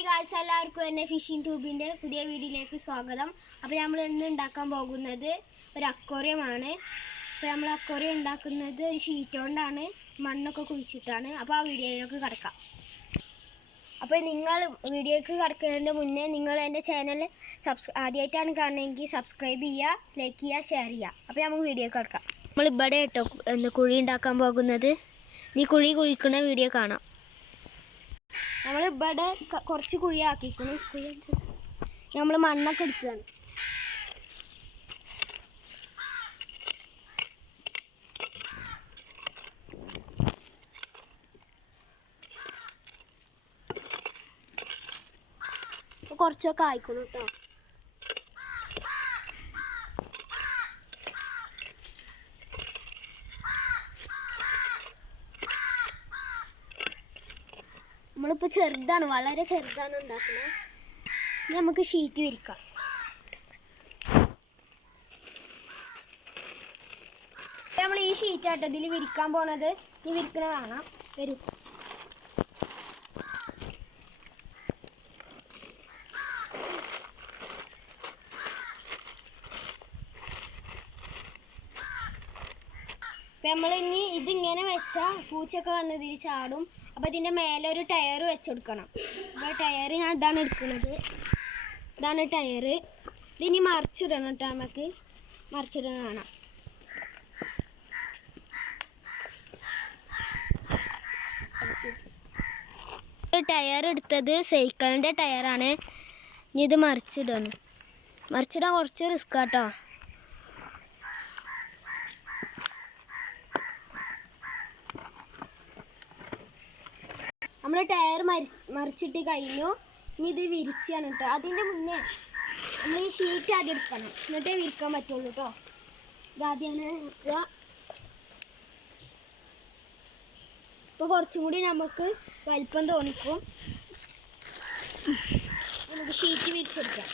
Hi guys, എല്ലാവർക്കും എന്നെ phishing ട്യൂബിൻ്റെ പുതിയ വീഡിയോയിലേക്ക് സ്വാഗതം. അപ്പോൾ നമ്മൾ ഇന്ന് ഉണ്ടാക്കാൻ പോകുന്നത് ഒരു അക്വേറിയമാണ്. അപ്പോൾ നമ്മൾ അക്വേറിയം ഉണ്ടാക്കുന്നത് ഒരു ഷീറ്റ് കൊണ്ടാണ്, മണ്ണൊക്കെ കുഴിച്ചിട്ടാണ്. അപ്പോൾ ആ വീഡിയോയിലേക്ക് കിടക്കാം. അപ്പോൾ നിങ്ങൾ വീഡിയോയ്ക്ക് കിടക്കുന്നതിൻ്റെ മുന്നേ നിങ്ങൾ എൻ്റെ ചാനൽ ആദ്യമായിട്ടാണ് കാണുന്നതെങ്കിൽ സബ്സ്ക്രൈബ് ചെയ്യുക, ലൈക്ക് ചെയ്യുക, ഷെയർ ചെയ്യുക. അപ്പോൾ നമുക്ക് വീഡിയോയ്ക്ക് കിടക്കാം. നമ്മളിവിടെ കേട്ടോ കുഴി ഉണ്ടാക്കാൻ പോകുന്നത്. ഈ കുഴി കുഴിക്കുന്ന വീഡിയോ കാണാം. നമ്മളിവിടെ കുറച്ച് കുഴിയാക്കിക്കുന്നു. നമ്മൾ മണ്ണൊക്കെ എടുക്കുകയാണ്. കുറച്ചൊക്കെ ആയിക്കോളൂ കേട്ടോ. നമ്മളിപ്പോൾ ചെറുതാണ്, വളരെ ചെറുതാണ് ഉണ്ടാക്കുന്നത്. ഇനി നമുക്ക് ഷീറ്റ് വിരിക്കാം. നമ്മൾ ഈ ഷീറ്റാട്ടോ ഇതിൽ വിരിക്കാൻ പോണത്. ഇനി വിരിക്കണ കാണാം. വരൂ. അപ്പം നമ്മൾ ഇനി ഇതിങ്ങനെ വെച്ചാൽ പൂച്ചയൊക്കെ വന്ന് ഇതിൽ ചാടും. അപ്പോൾ ഇതിൻ്റെ മേലെ ഒരു ടയർ വെച്ച് കൊടുക്കണം. അപ്പോൾ ടയർ ഞാൻ ഇതാണ് എടുക്കുന്നത്. ഇതാണ് ടയർ. ഇതിനി മറിച്ചിടണം കേട്ടോ. നമുക്ക് മറിച്ചിടണം കാണാം. ടയർ എടുത്തത് സൈക്കിളിൻ്റെ ടയറാണ്. ഇനി ഇത് മറിച്ചിടണം. മറിച്ചിടാൻ കുറച്ച് റിസ്ക് കേട്ടോ. നമ്മൾ ടയർ മറിച്ചിട്ട് കഴിഞ്ഞു. ഇനി ഇത് വിരിച്ചാണ് കേട്ടോ. അതിൻ്റെ മുന്നേ നമ്മൾ ഈ ഷീറ്റ് ആദ്യം എടുക്കണം, എന്നിട്ടേ വിരിക്കാൻ പറ്റുള്ളൂ കേട്ടോ. ഇതാദ്യമാണ് എടുക്കുക. ഇപ്പോൾ കുറച്ചും കൂടി നമുക്ക് വലിപ്പം തോന്നിക്കും. നമുക്ക് ഷീറ്റ് വിരിച്ചെടുക്കാം.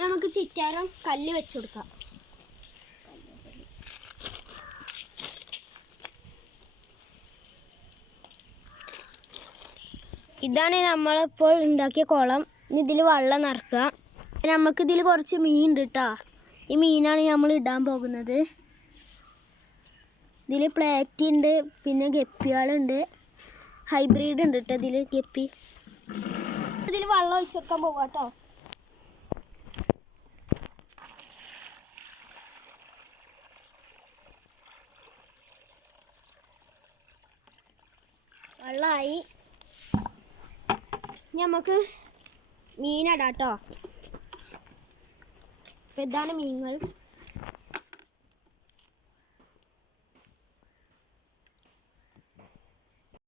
നമുക്ക് ചുറ്റാരം കല്ല് വെച്ച് കൊടുക്കാം. ഇതാണ് നമ്മളിപ്പോൾ ഉണ്ടാക്കിയ കുളം. ഇനി ഇതിൽ വെള്ളം നിറക്കുക. നമുക്കിതിൽ കുറച്ച് മീൻ ഉണ്ട് കേട്ടോ. ഈ മീനാണ് നമ്മൾ ഇടാൻ പോകുന്നത്. ഇതിൽ പ്ലേറ്റ് ഉണ്ട്, പിന്നെ ഗപ്പികളുണ്ട്, ഹൈബ്രിഡ് ഉണ്ട് കേട്ടോ. ഇതിൽ ഗപ്പി. ഇതിൽ വെള്ളം ഒഴിച്ചു കൊടുക്കാൻ പോകാം കേട്ടോ. വെള്ളമായി. നമുക്ക് മീനിടാം കേട്ടോ. ഇതാണ് മീനുകൾ.